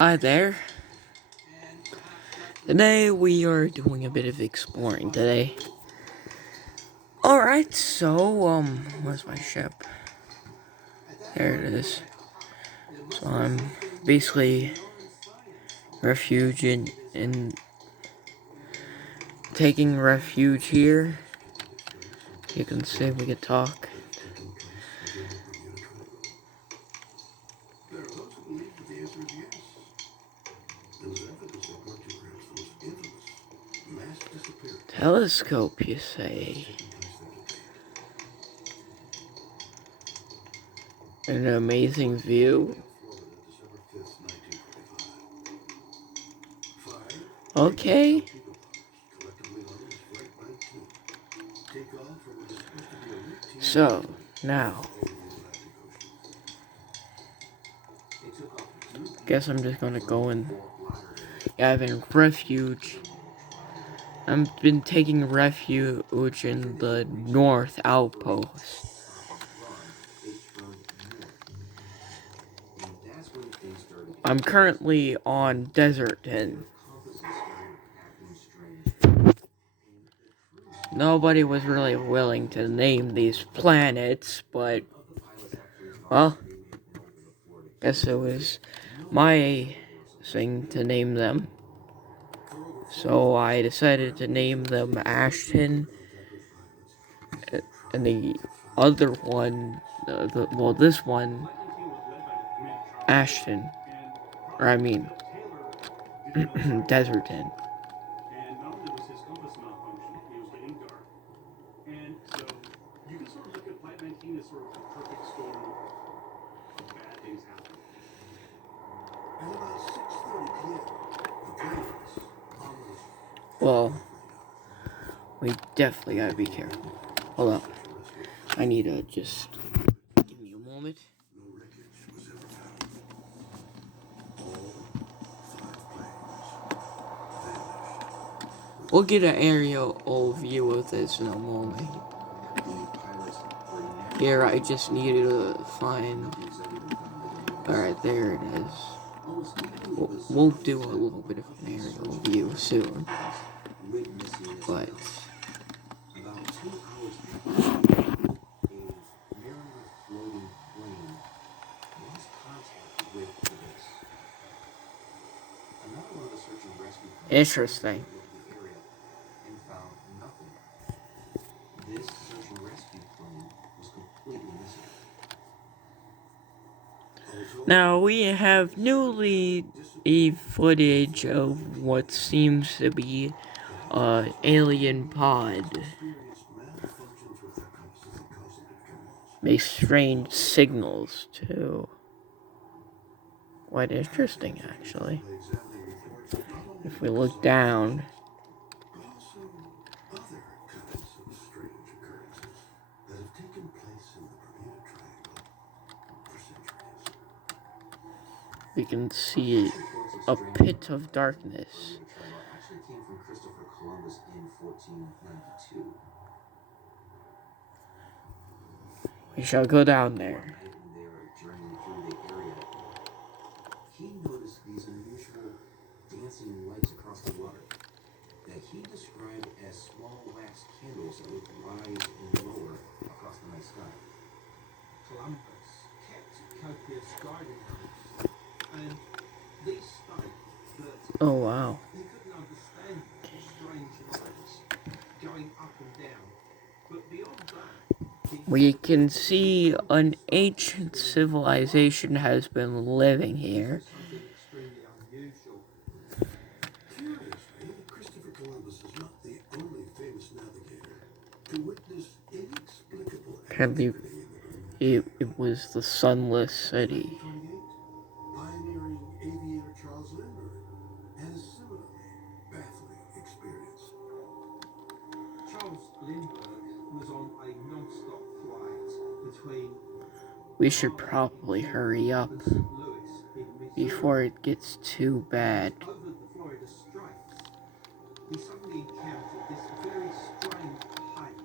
Hi there. Today we are doing a bit of exploring today. Alright, so, where's my ship? There it is. So I'm basically refuge in taking refuge here. You can see we could talk. Telescope, you say? An amazing view. Okay. So, now. Guess I'm just gonna go and have a refuge. I've been taking refuge in the North Outpost. I'm currently on desertin. Nobody was really willing to name these planets, but, well, guess it was my thing to name them. So I decided to name them Ashtin, and the other one, this one, Ashtin, or I mean, desertin. Well, we definitely gotta be careful. Hold up. I need to just give me a moment. We'll get an aerial overview of this in a moment. Here, I just needed to find. Alright, there it is. We'll do a little bit of an aerial view soon. But. Interesting. Now we have newly footage of what seems to be an alien pod. Makes strange signals too. Quite interesting, actually. If we look down, we can see a pit of darkness. We shall go down there. He noticed these unusual dancing lights across the water that he described as small wax candles that would rise and lower across the night sky. Columbus kept copious guiding and these state that oh wow, he couldn't understand the strange lights going up and down, but beyond that, we can see an ancient civilization has been living here. Curiously, Christopher Columbus is not the only famous navigator to witness inexplicable activity in the it was the Sunless City. Pioneering aviator Charles Lindbergh had a similarly baffling experience. Charles Lindbergh was on a non-stop flight between. We should probably hurry up before it gets too bad. Over the Florida Straits, he suddenly encountered this very strange haze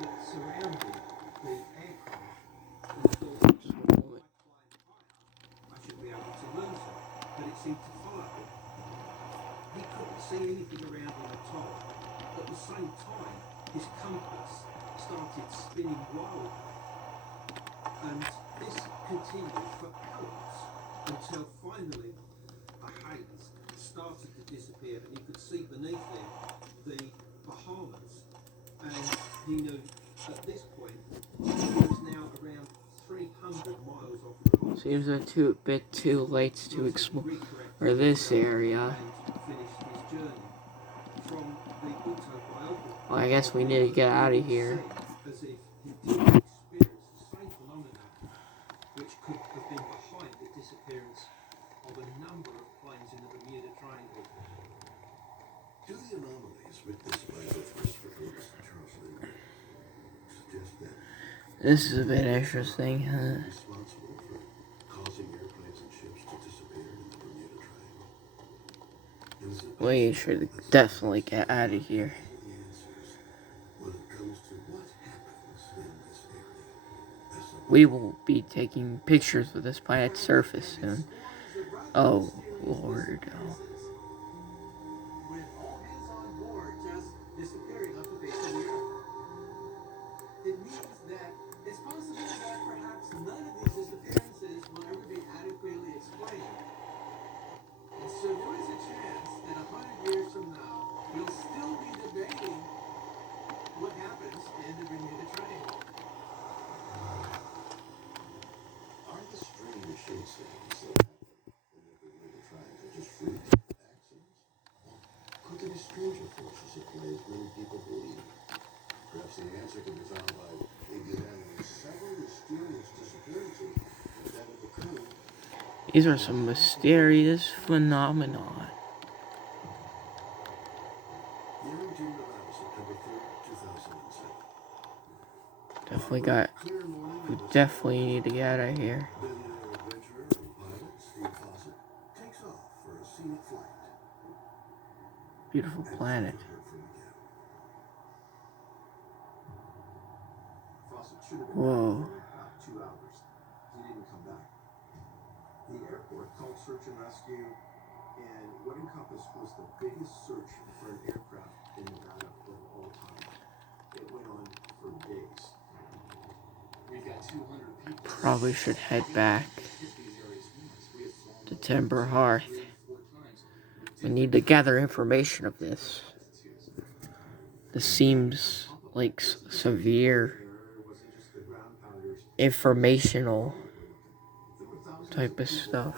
that surrounded the aircraft. I should be able to lose it, but it seemed to follow him. He couldn't see anything around him at all. At the same time, his compass started spinning wildly. And this continued for hours until finally a haze started to disappear and you could see beneath it the Bahamas. And he knew at this point he was now around 300 miles off the coast. Seems a bit too late to explore this area. Well, I guess we need to get out of here. As if he didn't experience the same phenomena which could have been behind the disappearance of a number of planes in the Bermuda Triangle. Do the anomalies witnessed by both Christopher Columbus and Charles Lindbergh suggest that this is a bit interesting, huh? responsible for causing airplanes and ships to disappear in the Bermuda Triangle? We should definitely get out of here. We will be taking pictures of this planet's surface soon. Oh, Lord. With all hands on board just disappearing off the face of the earth. It means that it's possible that perhaps none of these disappearances will ever be adequately explained. And so there is a chance that 100 years from now, we'll still be debating what happens in the Bermuda Triangle. Are the strange incidents that happen in the Bermuda Triangle just freak accidents? Could there be stranger forces at play as many people believe? Perhaps the answer can be found by examining several mysterious disappearances that have occurred. These are some mysterious phenomena. Here in June, Nevada, September 3rd, 2007. We definitely need to get out of here. Billionaire adventurer and pilot Steve Fawcett takes off for a scenic flight. Beautiful planet. Fawcett should have been Whoa. for about 2 hours. He didn't come back. The airport called search and rescue, and what encompassed was the biggest search for an aircraft in Nevada of all time. It went on for days. We've got 200 people. Probably should head back to Timber Hearth. We need to gather information of this. This seems like severe informational type of stuff.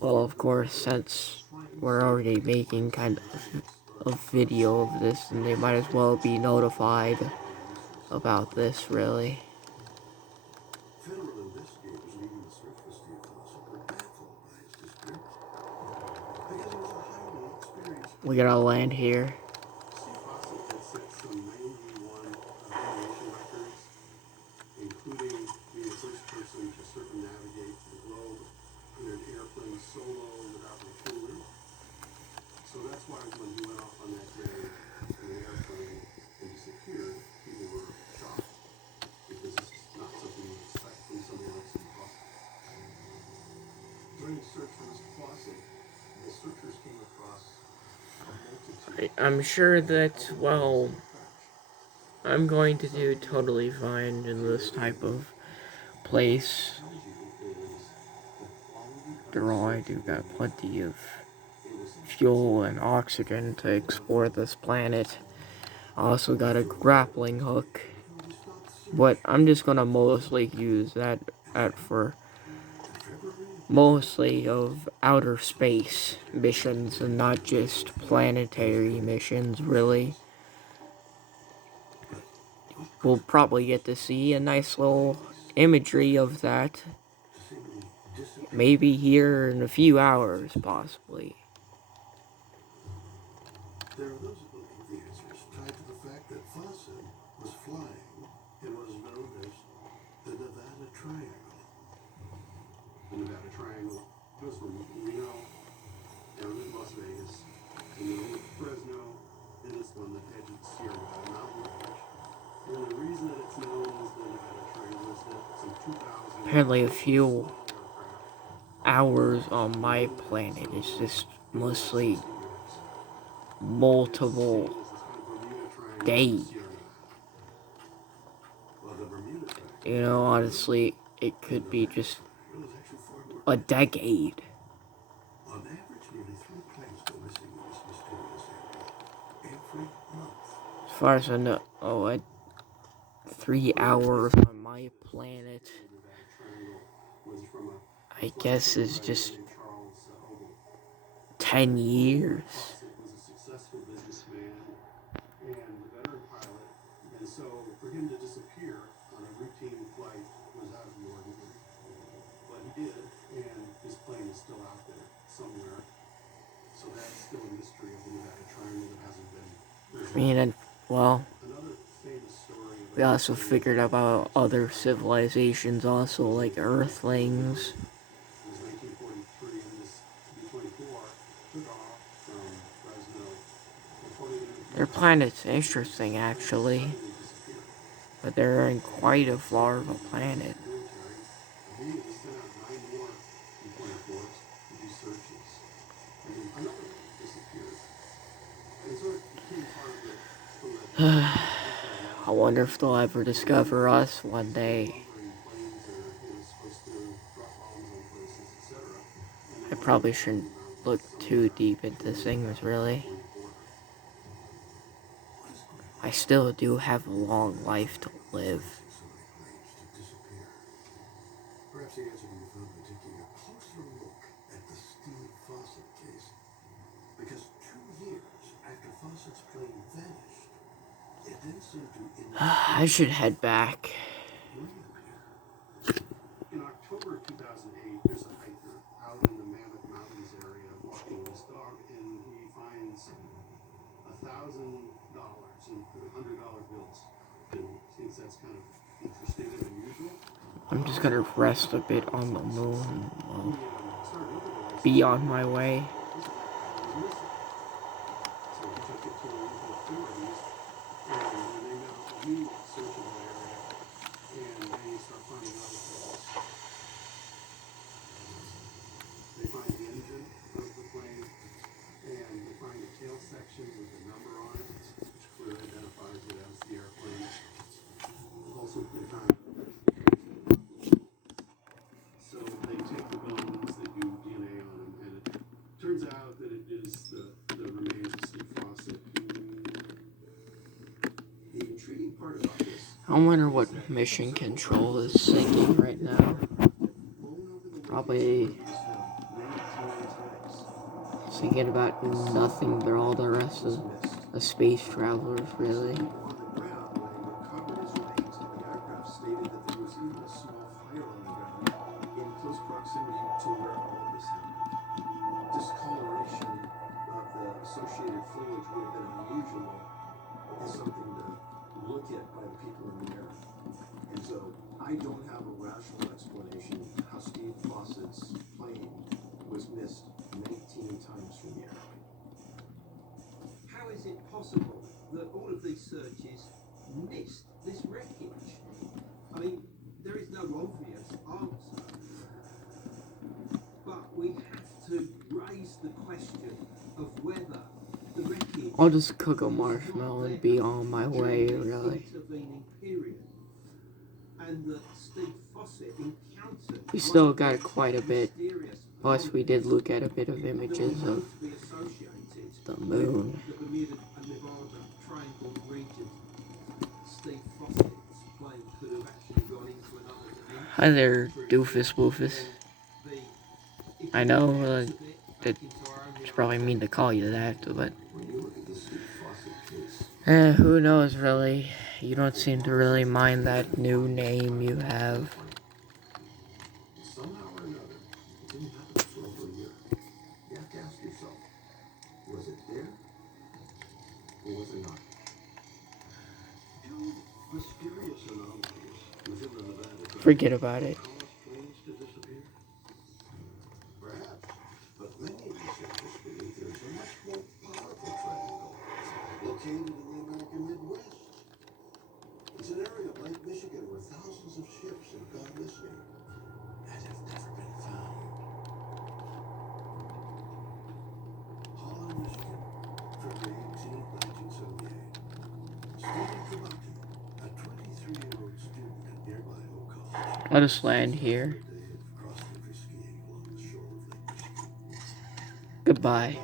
Well, of course, since we're already making kind of a video of this, then they might as well be notified about this, really. Federal investigators leading the search for Steve Fawcett were baffled by his disappearance because he was a highly experienced. We gotta land here. Steve Fawcett had set some 91 aviation records, including being the first person to circumnavigate the globe in an airplane solo without refueling. So that's why when he went off on that day in the airplane and disappeared, people were shocked because this is not something you expect from somebody like Steve Fawcett. During the search for Mr. Fawcett, the searchers came across a multitude. I'm sure that, well, I'm going to do totally fine in this type of place. After all, I do got plenty of fuel and oxygen to explore this planet. I also got a grappling hook, but I'm just gonna mostly use that for mostly of outer space missions and not just planetary missions, really. We'll probably get to see a nice little imagery of that, maybe here in a few hours, possibly. There are those who believe the answer is tied to the fact that Fawcett was flying in what is known as the Nevada Triangle. The Nevada Triangle goes from Reno down to Las Vegas, and then over to Fresno, and this one that heads Sierra Nevada Mountain Range. And the reason that it's known as the Nevada Triangle is that some 2,000 Apparently a few hours on my planet. It's just mostly multiple days. You know, honestly, it could be just a decade. On average, nearly 3 planes go missing in this mysterious area every month. As far as I know, 3 hours on my planet, I guess is just 10 years. Was a successful businessman and a veteran pilot, and so for him to disappear on a routine flight was out of the ordinary. But he did, and his plane is still out there somewhere. So that's still a mystery of the Nevada Triangle that hasn't been resolved. I mean, and, well, Another famous story we also figured about other civilizations also, like Earthlings. It was 1943, and this B-24 took off from Fresno. Their planet's interesting, actually, but they're in quite a far of a planet. Immediately sent out 9 more B-24s to do searches. And then another one disappeared. And so it became part of the legend. I wonder if they'll ever discover us one day. I probably shouldn't look too deep into things, really. I still do have a long life to live. Perhaps the answer can be found by taking a closer look at the Steve Fawcett case. Because 2 years after Fawcett's plane vanished, it didn't seem to I should head back. In October 2008, there's a hiker out in the Mammoth Mountains area walking his dog, and he finds $1,000 in $100 bills. And he thinks that's kind of interesting and unusual. I'm just gonna rest a bit on the moon. Well, be on my way. So he took it to the local authorities, and they now immediately search in that area, and they start finding other things. They find the engine of the plane, and they find the tail section with a number on it, which clearly identifies it as the airplane. Also, they find. So they take the bones, they do DNA on them, and it turns out that it is the remains of Steve Fawcett. The intriguing part about this. I wonder what mission control is thinking right now. Probably thinking about nothing but all the rest of the space travelers, really. On the ground, when they recovered his remains, the aircraft stated that there was even a small fire on the ground in close proximity to where all of this happened. Discoloration of the associated fluids would have been unusual and something to look at by the people in the area. And so I don't have a rational explanation how Steve Fawcett's plane was missed 19 times from the air. How is it possible that all of these searches missed this wreckage? I mean, there is no obvious answer. But we have to raise the question of whether the wreckage... I'll just cook a marshmallow and be on my way, really. ...intervening period, and that Steve Fawcett encountered... We still got quite a bit. Plus, we did look at a bit of images of the moon. The Bermuda and Nevada Triangle region. Steve Fawcett's plane could have actually gone into another dimension. Hi there, doofus woofus. I know that it's probably mean to call you that, but who knows, really? You don't seem to really mind that new name you have. Somehow or another, it didn't happen for over a year. You have to ask yourself, was it there or was it not? Two mysterious anomalies within the Nevada. Forget about it. Planes to disappear? Perhaps, but many researchers believe there's a much more powerful triangle located in the American Midwest. It's an area of Lake Michigan where thousands of ships have gone missing and have never been found. February 18, 1978. Stephen Kabaki, a 23-year-old student at nearby Oak College, I'll just land here. day of cross-country skiing along the shore of Lake Michigan. Goodbye.